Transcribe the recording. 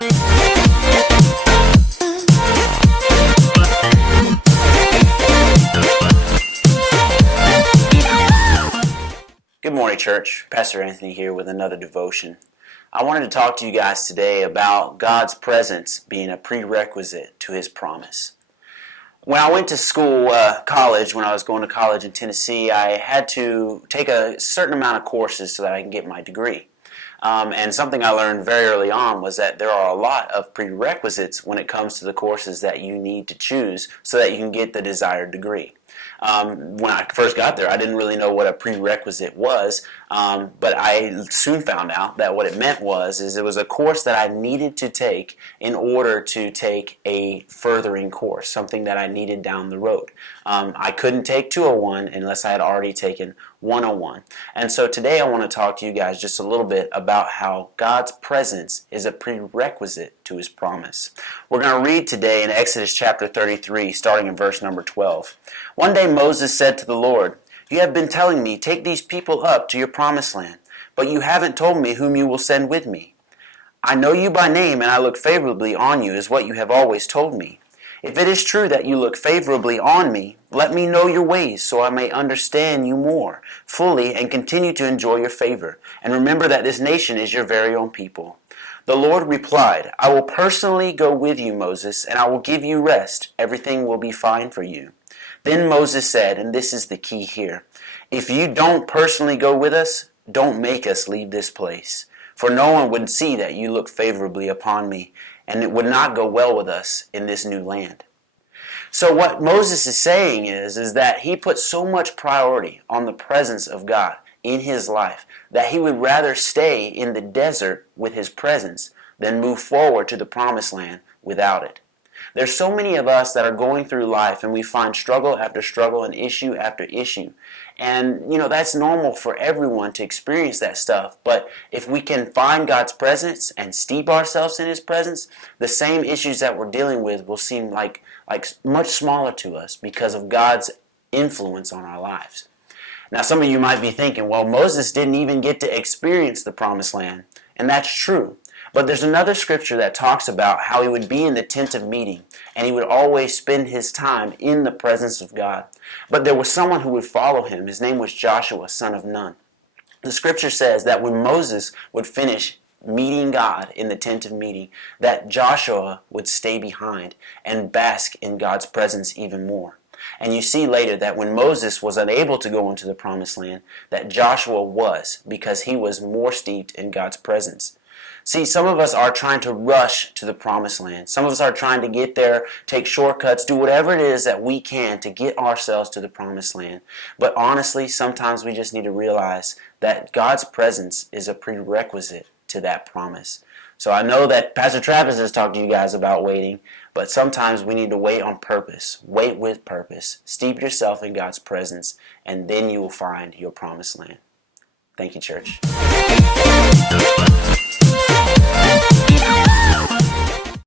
Good morning, church. Pastor Anthony here with another devotion. I wanted to talk to you guys today about God's presence being a prerequisite to His promise. When I went to school, college, when I was going to college in Tennessee, I had to take a certain amount of courses so that I can get my degree. And something I learned very early on was that there are a lot of prerequisites when it comes to the courses that you need to choose so that you can get the desired degree. When I first got there, I didn't really know what a prerequisite was, but I soon found out that what it meant was it was a course that I needed to take in order to take a furthering course, something that I needed down the road. I couldn't take 201 unless I had already taken 101. And so today I want to talk to you guys just a little bit about how God's presence is a prerequisite to His promise. We're going to read today in Exodus chapter 33, starting in verse number 12. One day Moses said to the Lord, "You have been telling me, 'Take these people up to your promised land,' but you haven't told me whom you will send with me. I know you by name, and I look favorably on you, is what you have always told me. If it is true that you look favorably on me, let me know your ways so I may understand you more fully and continue to enjoy your favor. And remember that this nation is your very own people." The Lord replied, "I will personally go with you, Moses, and I will give you rest. Everything will be fine for you." Then Moses said, and this is the key here, "If you don't personally go with us, don't make us leave this place. For no one would see that you look favorably upon me, and it would not go well with us in this new land." So what Moses is saying is that he put so much priority on the presence of God in his life that he would rather stay in the desert with His presence than move forward to the promised land without it. There's so many of us that are going through life and we find struggle after struggle and issue after issue. And, that's normal for everyone to experience that stuff. But if we can find God's presence and steep ourselves in His presence, the same issues that we're dealing with will seem like much smaller to us because of God's influence on our lives. Now, some of you might be thinking, well, Moses didn't even get to experience the promised land. And that's true. But there's another scripture that talks about how he would be in the tent of meeting, and he would always spend his time in the presence of God. But there was someone who would follow him. His name was Joshua, son of Nun. The scripture says that when Moses would finish meeting God in the tent of meeting, that Joshua would stay behind and bask in God's presence even more. And you see later that when Moses was unable to go into the promised land, that Joshua was, because he was more steeped in God's presence. See, some of us are trying to rush to the promised land. Some of us are trying to get there, take shortcuts, do whatever it is that we can to get ourselves to the promised land. But honestly, sometimes we just need to realize that God's presence is a prerequisite to that promise. So I know that Pastor Travis has talked to you guys about waiting, but sometimes we need to wait on purpose. Wait with purpose. Steep yourself in God's presence, and then you will find your promised land. Thank you, church.